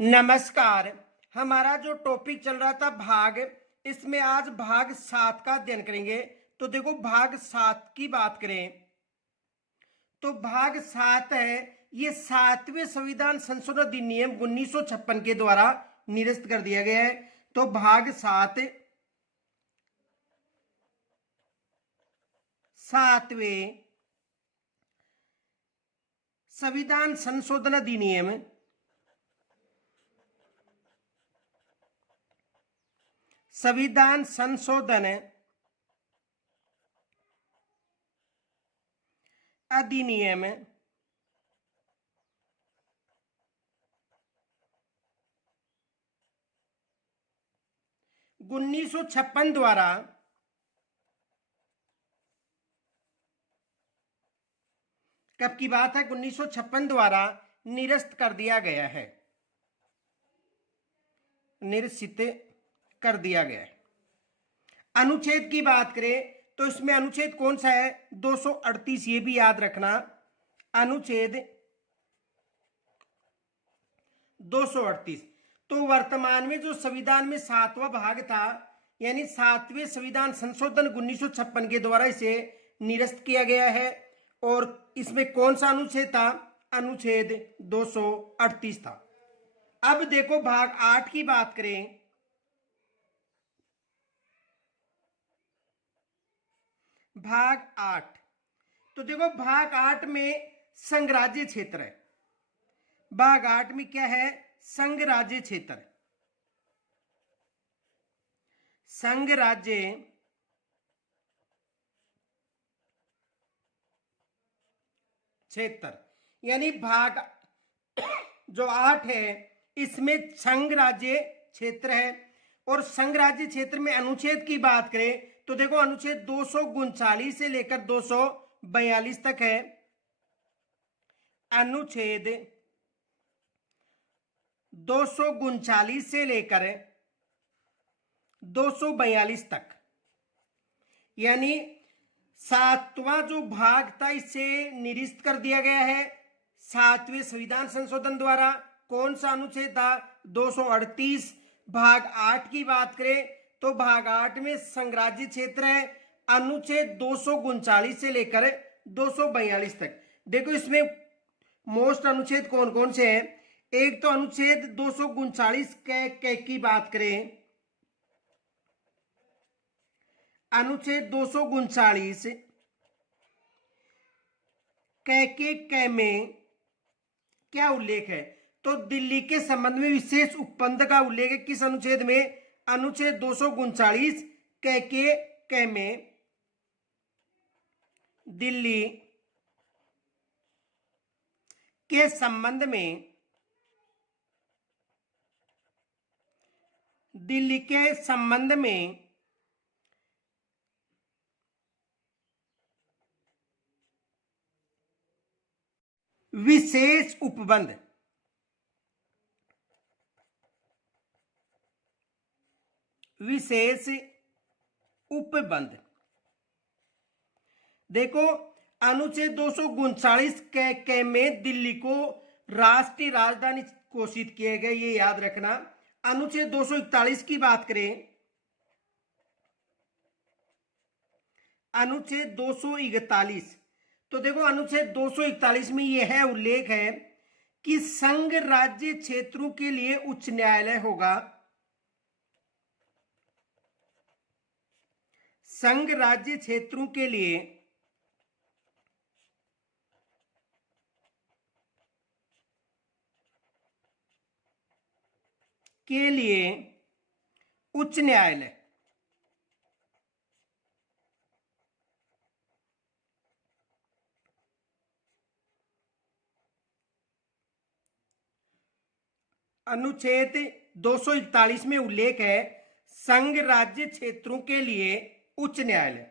नमस्कार। हमारा जो टॉपिक चल रहा था भाग, इसमें आज भाग 7 का अध्ययन करेंगे। तो देखो, भाग 7 की बात करें तो भाग 7 है, ये 7वें संविधान संशोधन अधिनियम 1956 के द्वारा निरस्त कर दिया गया है। तो भाग 7 7वें संविधान संशोधन अधिनियम संविधान संशोधन अधिनियम 1956 द्वारा कब की बात है? 1956 द्वारा निरस्त कर दिया गया है, निरसित कर दिया गया है। अनुच्छेद की बात करें तो इसमें अनुच्छेद कौन सा है? 238। ये भी याद रखना, अनुच्छेद 238। तो वर्तमान में जो संविधान में 7वां भाग था, यानी 7वें संविधान संशोधन 1956 के द्वारा इसे निरस्त किया गया है। और इसमें कौन सा अनुच्छेद था? अनुच्छेद 238 था। अब देखो, भाग 8 की बात करें भाग 8, तो देखो भाग 8 में संघराज्य क्षेत्र है। भाग 8 में क्या है? संघराज्य क्षेत्र। संघराज्य क्षेत्र, यानी भाग जो 8 है इसमें संघराज्य क्षेत्र है। और संघराज्य क्षेत्र में अनुच्छेद की बात करें तो देखो, अनुच्छेद 239 से लेकर 242 तक है। अनुच्छेद 239 से लेकर 242 तक, यानी 7वां जो भाग था इसे निरस्त कर दिया गया है 7वें संविधान संशोधन द्वारा। कौन सा अनुच्छेद था? 238। भाग 8 की बात करें तो भाग 8 में संघराज्य क्षेत्र है, अनुच्छेद 239 से लेकर 242 तक। देखो, इसमें मोस्ट अनुच्छेद कौन कौन से हैं? एक तो अनुच्छेद 239 के की बात करें, अनुच्छेद 239 कै में क्या उल्लेख है? तो दिल्ली के संबंध में विशेष उपबंध का उल्लेख है। किस अनुच्छेद में? अनुच्छेद 239 कै में दिल्ली के संबंध में, दिल्ली के संबंध में विशेष उपबंध, विशेष उपबंध। देखो, अनुच्छेद 239 कै में दिल्ली को राष्ट्रीय राजधानी घोषित किए गए, ये याद रखना। अनुच्छेद 241 की बात करें, अनुच्छेद 241, तो देखो अनुच्छेद 241 में यह उल्लेख है कि संघ राज्य क्षेत्रों के लिए उच्च न्यायालय होगा। संघ राज्य क्षेत्रों के लिए उच्च न्यायालय। अनुच्छेद 241 में उल्लेख है संघ राज्य क्षेत्रों के लिए उच्च न्यायालय।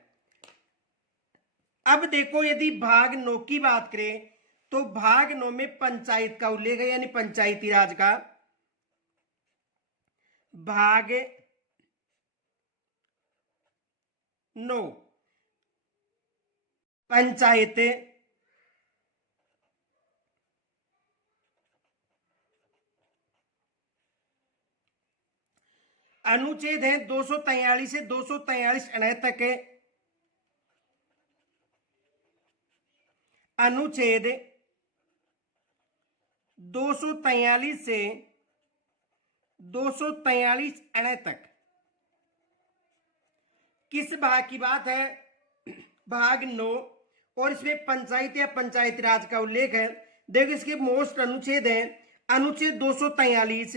अब देखो, यदि भाग 9 की बात करें तो भाग 9 में पंचायत का उल्लेख है, यानी पंचायती राज का। भाग 9 पंचायत अनुच्छेद है 243 से 243 अ तक है। अनुच्छेद 243 से 243 अ तक किस भाग की बात है? भाग 9, और इसमें पंचायत या पंचायती राज का उल्लेख है। देखो इसके मोस्ट अनुच्छेद है अनुच्छेद 243,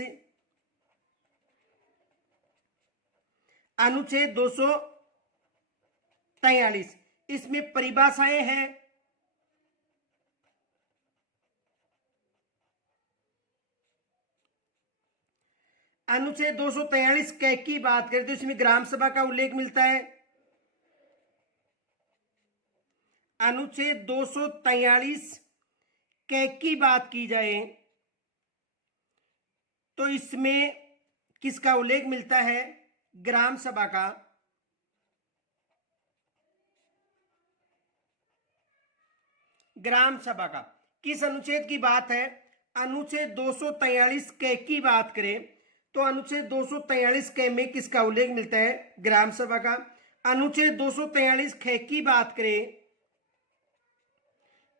अनुच्छेद 243, इसमें परिभाषाएं हैं। अनुच्छेद 243 क की बात करें तो इसमें ग्राम सभा का उल्लेख मिलता है। अनुच्छेद 243 क की बात की जाए तो इसमें किसका उल्लेख मिलता है? ग्राम सभा का। ग्राम सभा का किस अनुच्छेद की बात है? अनुच्छेद 243 क की बात करें तो अनुच्छेद 243 क में किसका उल्लेख मिलता है? ग्राम सभा का। अनुच्छेद 243 ख की बात करें,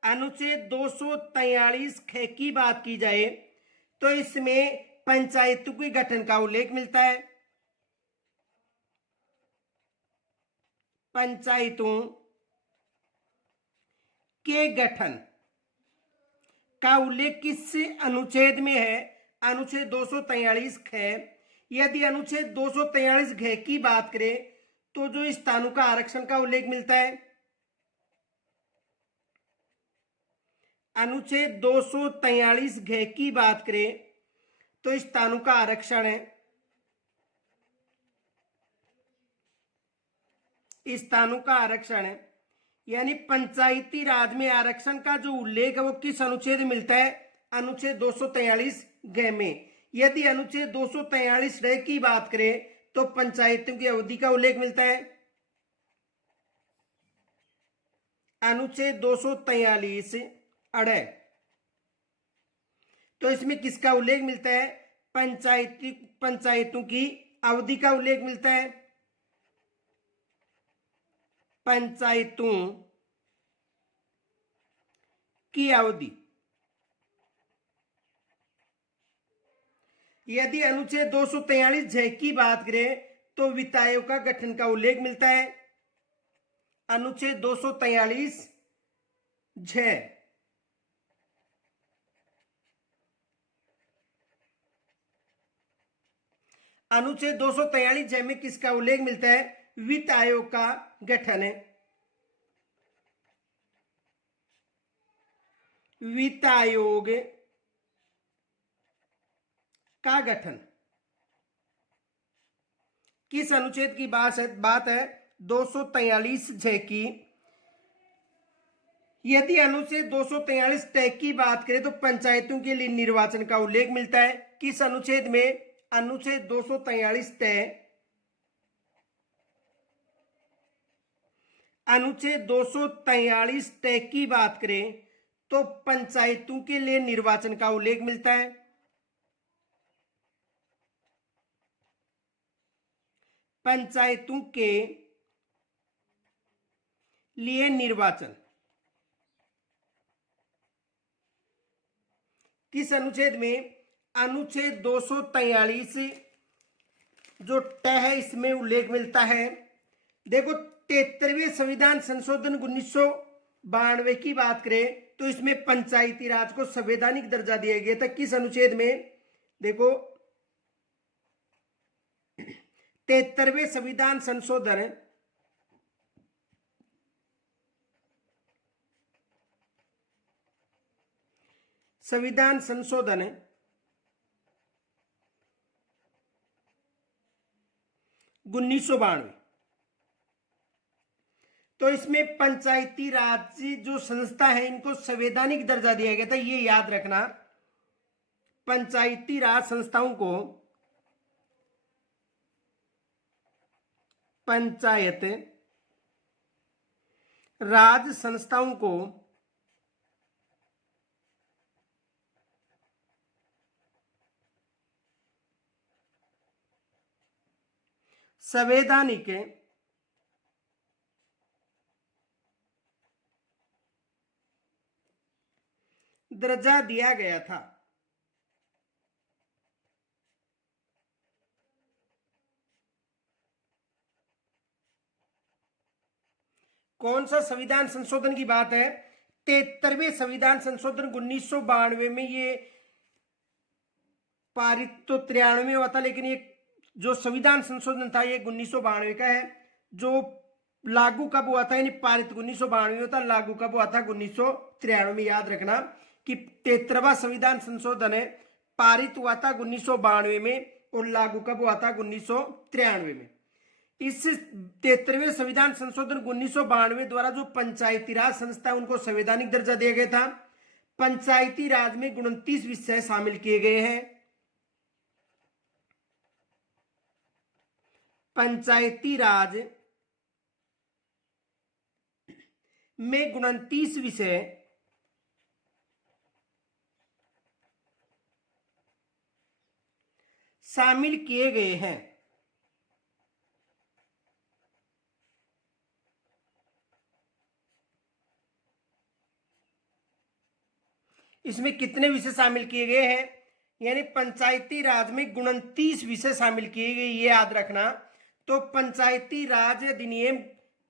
अनुच्छेद 243 ख की बात की जाए तो इसमें पंचायतों के गठन का उल्लेख मिलता है। पंचायतों के गठन का उल्लेख किस अनुच्छेद में है? अनुच्छेद 243 ख। यदि अनुच्छेद 243 घ की बात करें तो जो स्थानों का आरक्षण का उल्लेख मिलता है। अनुच्छेद 243 घ की बात करें तो स्थानों का आरक्षण है। स्थानों का आरक्षण है यानी पंचायती राज में आरक्षण का जो उल्लेख है वो किस अनुच्छेद में मिलता है? अनुच्छेद 243 घ में। यदि अनुच्छेद 243 ड की बात करें तो पंचायतों की अवधि का उल्लेख मिलता है। अनुच्छेद 243 अड़ तो इसमें किसका उल्लेख मिलता है? पंचायतों की अवधि का उल्लेख मिलता है। पंचायतों की अवधि। यदि अनुच्छेद 243 झ की बात करें तो वित्त आयोग का गठन का उल्लेख मिलता है। अनुच्छेद 243 झ। अनुच्छेद 243 झ में किसका उल्लेख मिलता है? वित्त आयोग का गठन है। वित्त आयोग का गठन किस अनुच्छेद की बात है? 243 झ की। यदि अनुच्छेद 243 ट की बात करें तो पंचायतों के लिए निर्वाचन का उल्लेख मिलता है। किस अनुच्छेद में? अनुच्छेद 243 ट। अनुच्छेद 243 ट की बात करें तो पंचायतों के लिए निर्वाचन का उल्लेख मिलता है। पंचायतों के लिए निर्वाचन किस अनुच्छेद में? अनुच्छेद 243 जो ट है इसमें उल्लेख मिलता है। देखो 73वें संविधान संशोधन 1992 की बात करें तो इसमें पंचायती राज को संवैधानिक दर्जा दिया गया था। किस अनुच्छेद में? देखो 73वें संविधान संशोधन संविधान संशोधन 1992। तो इसमें पंचायती राज जो संस्था है इनको संवैधानिक दर्जा दिया गया था, ये याद रखना। पंचायती राज संस्थाओं को पंचायत राज संस्थाओं को संवैधानिक दर्जा दिया गया था। कौन सा संविधान संशोधन की बात है? 73वें संविधान संशोधन 1992 में ये पारित तो 93 में हुआ था, लेकिन ये जो संविधान संशोधन था ये 1992 का है। जो लागू कब हुआ था, यानी पारित 1992 में था, लागू कब हुआ था 1993 में। याद रखना कि 73वां संविधान संशोधन है, पारित हुआ था 1992 में और लागू कब हुआ था 1993 में। इस 73वें संविधान संशोधन 1992 द्वारा जो पंचायती राज संस्था है उनको संवैधानिक दर्जा दिया गया था। पंचायती राज में 29 विषय शामिल किए गए हैं। पंचायती राज में 29 विषय शामिल किए गए हैं। इसमें कितने विषय शामिल किए गए हैं? यानी पंचायती राज में 29 विषय शामिल किए गए, ये याद रखना। तो पंचायती राज अधिनियम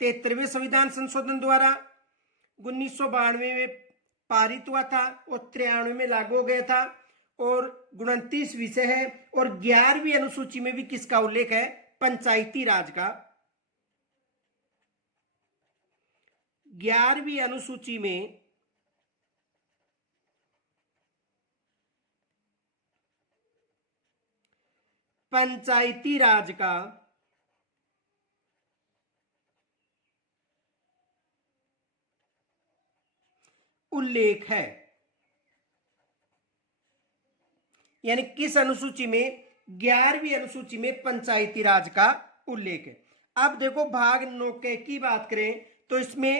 73वें संविधान संशोधन द्वारा 1992 में पारित हुआ था और 93 में लागू हो गया था और 29 विषय है। और 11वीं अनुसूची में भी किसका उल्लेख है? पंचायती राज का। 11वीं अनुसूची में पंचायती राज का उल्लेख है। यानी किस अनुसूची में? 11वीं अनुसूची में पंचायती राज का उल्लेख है। अब देखो भाग 9 के की बात करें तो इसमें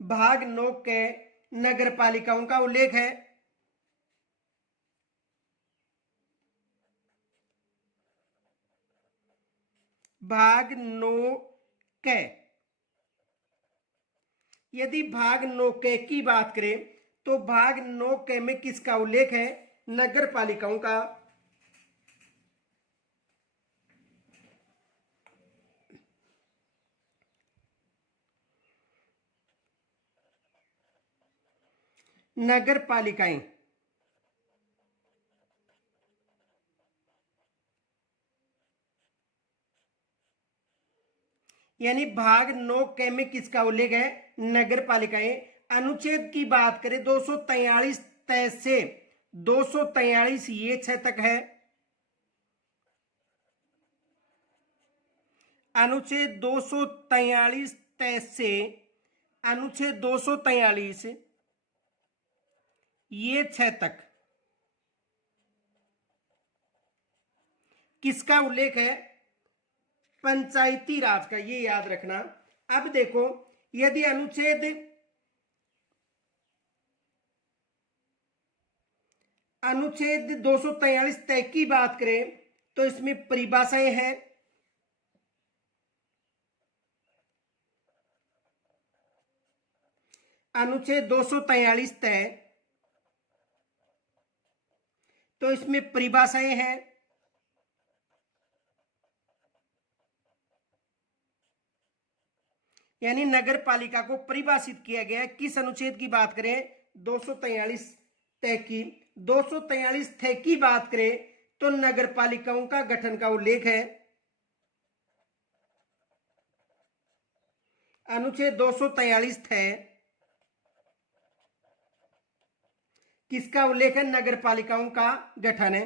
भाग 9 के नगर पालिकाओं का उल्लेख है। भाग 9 के, यदि भाग 9 के की बात करें तो भाग 9 के में किसका उल्लेख है? नगर पालिकाओं का। नगर पालिकाएं यानी भाग 9 के में किसका उल्लेख है? नगर पालिकाएं। अनुच्छेद की बात करें 243 तय से 243 ये 6 तक है। अनुच्छेद 243 तय से अनुच्छेद 243 ये 6 तक किसका उल्लेख है? पंचायती राज का, ये याद रखना। अब देखो यदि अनुच्छेद 243 तय की बात करें तो इसमें परिभाषाएं हैं। अनुच्छेद 243 तय, तो इसमें परिभाषाएं हैं। यानी नगर पालिका को परिभाषित किया गया है। किस अनुच्छेद की बात करें? 243 तय की। 243 तय की बात करें तो नगर पालिकाओं का गठन का उल्लेख है। अनुच्छेद 243 तय किसका उल्लेख है? नगर पालिकाओं का गठन है।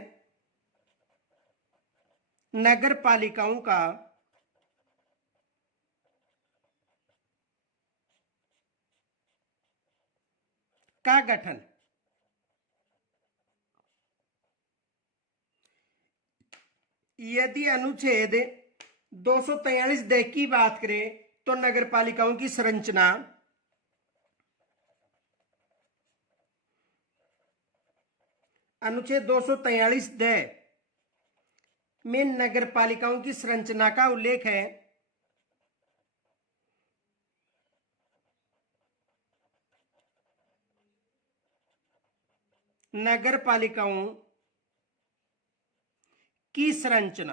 नगर पालिकाओं का गठन। यदि अनुच्छेद 243 दे की बात करें तो नगर पालिकाओं की संरचना अनुच्छेद 243 दे में नगर पालिकाओं की संरचना का उल्लेख है। नगर पालिकाओं की संरचना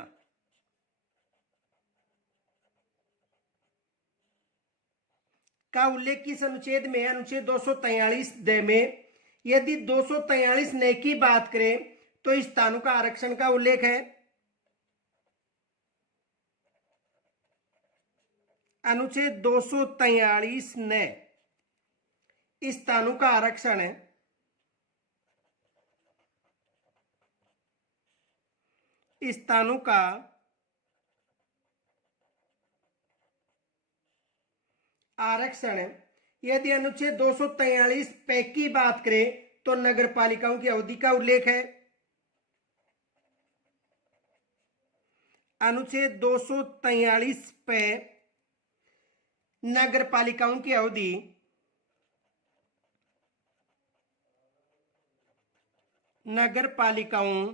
का उल्लेख किस अनुच्छेद में है? अनुच्छेद 243 द में। यदि 243 न की बात करें तो स्थानों का आरक्षण का उल्लेख है। अनुच्छेद 243 न स्थानों का आरक्षण है। स्थानों का आरक्षण। यदि अनुच्छेद 243 पे की बात करें तो नगर पालिकाओं की अवधि का उल्लेख है। अनुच्छेद 243 पे नगर पालिकाओं की अवधि नगर पालिकाओं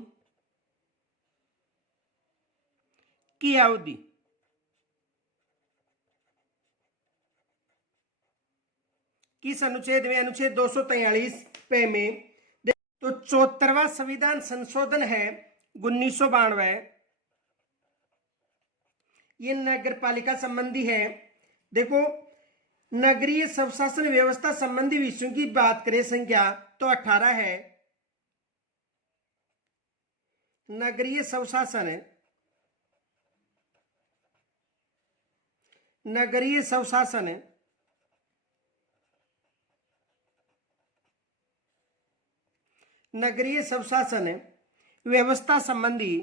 की अवधि किस अनुच्छेद में? अनुच्छेद 243 पे में। तो 74वां संविधान संशोधन है 1992। ये नगर पालिका संबंधी है। देखो, नगरीय स्वशासन व्यवस्था संबंधी विषयों की बात करें संख्या तो 18 है। नगरीय स्वशासन नगरीय स्वशासन नगरीय स्वशासन व्यवस्था संबंधी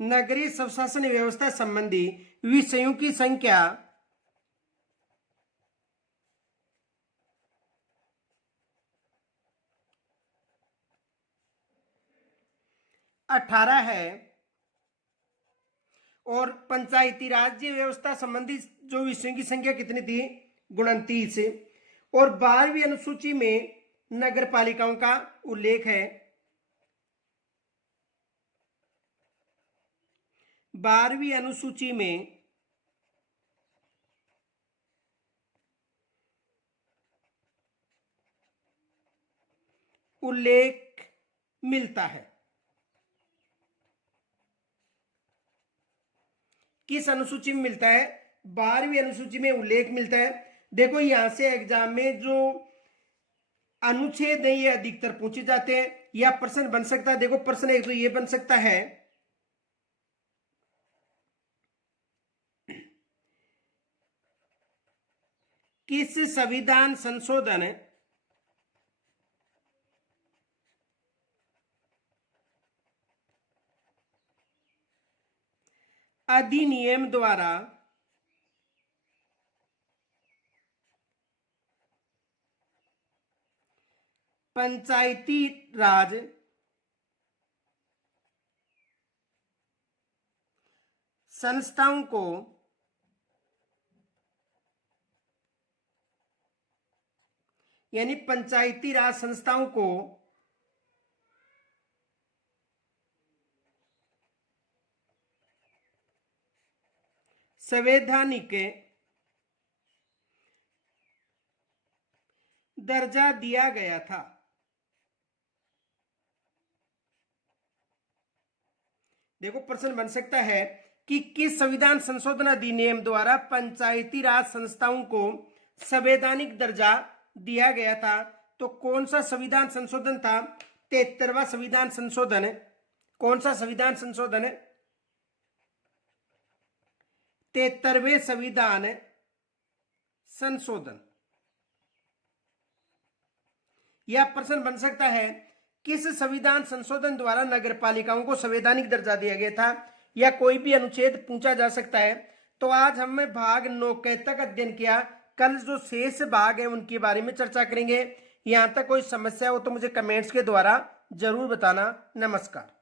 नगरीय स्वशासन व्यवस्था संबंधी विषयों की संख्या 18 है। और पंचायती राज्य व्यवस्था संबंधी जो विषयों की संख्या कितनी थी? 29। और 12वीं अनुसूची में नगर पालिकाओं का उल्लेख है। 12वीं अनुसूची में उल्लेख मिलता है। किस अनुसूची में मिलता है? 12वीं अनुसूची में उल्लेख मिलता है। देखो, यहां से एग्जाम में जो अनुच्छेद है ये अधिकतर पूछे जाते हैं या प्रश्न बन सकता है। देखो, प्रश्न एक तो ये बन सकता है किस संविधान संशोधन अधिनियम द्वारा पंचायती राज संस्थाओं को यानी पंचायती राज संस्थाओं को संवैधानिक दर्जा दिया गया था। देखो, प्रश्न बन सकता है कि किस संविधान संशोधन अधिनियम द्वारा पंचायती राज संस्थाओं को संवैधानिक दर्जा दिया गया था? तो कौन सा संविधान संशोधन था? 73वां संविधान संशोधन। कौन सा संविधान संशोधन? 73वें संविधान संशोधन। यह प्रश्न बन सकता है किस संविधान संशोधन द्वारा नगर पालिकाओं को संवैधानिक दर्जा दिया गया था, या कोई भी अनुच्छेद पूछा जा सकता है। तो आज हमने भाग 9 तक अध्ययन किया। कल जो शेष भाग है उनके बारे में चर्चा करेंगे। यहां तक कोई समस्या हो तो मुझे कमेंट्स के द्वारा जरूर बताना। नमस्कार।